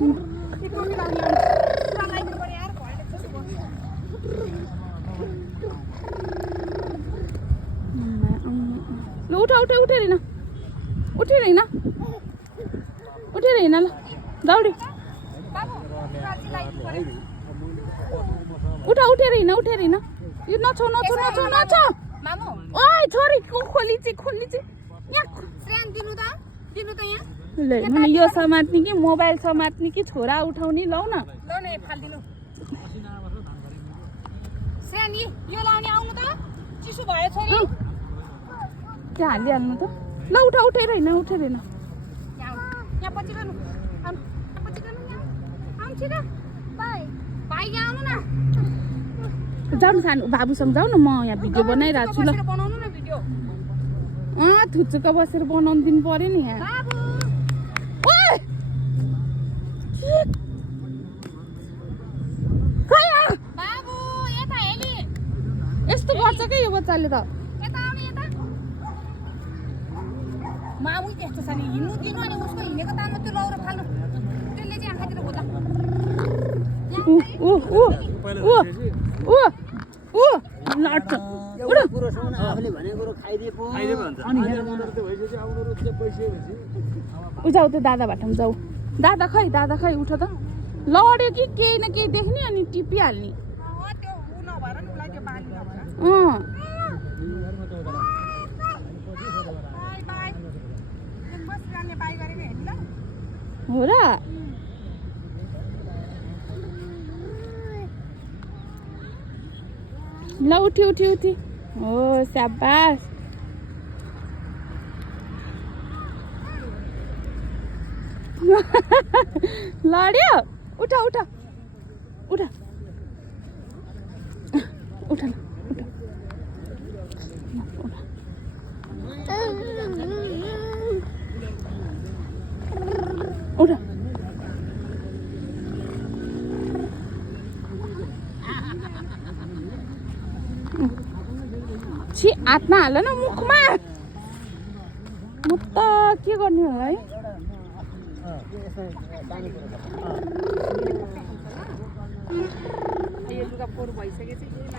ल उठा उठे उठेर हिँड उठेर हिँड उठेर हिँड ल दौडी उठा उठेर हिँड यो नछौ नछौ नछौ नछौ ओइ छोरी खोली चाहिँ यहाँ ले मैले यो समात्ने कि मोबाइल समात्ने कि छोरा उठाउने लौ न यो लाउने आउनु त चिसो भयो छोरी त्यहाँ हालिहाल्नु त ल उठा उठेर हिँड यहाँ पछि गर्नु आउँछ र भाइ यहाँ आउनु न जाऊ न सानो बाबुसँग जाऊ न म यहाँ भिडियो बनाइरहेको छु ल बनाउनु न भिडियो थुचुक्क बसेर बनाउनु दिनु पर्यो नि यहाँ बाबु यता हेली यस्तो गर्छ क्या यो बच्चाले त यता आउनु यता मामु त्यस्तो छ नि हिँड्नु दिनु अनि उसको हिँडेको तालमा त्यो लौरो फाल्नु त्यसले चाहिँ आँखातिर खोज्दा लड्छ जाऊ त्यो दादा भाटामा जाऊ दादा खै उठ त लड्यो कि केही न केही देख्ने अनि टिपिहाल्ने त्यो उ नभएर नि उसलाई त्यो बाली नभएर बाई बस जाने बाई गरेको हेर्नु ल हो र ल उठी हो स्याबास लड्यो उठा ल उठा छि हातमा हाल न मुखमा म त के गर्ने होला है यो लुगा पोहोर भइसकेछ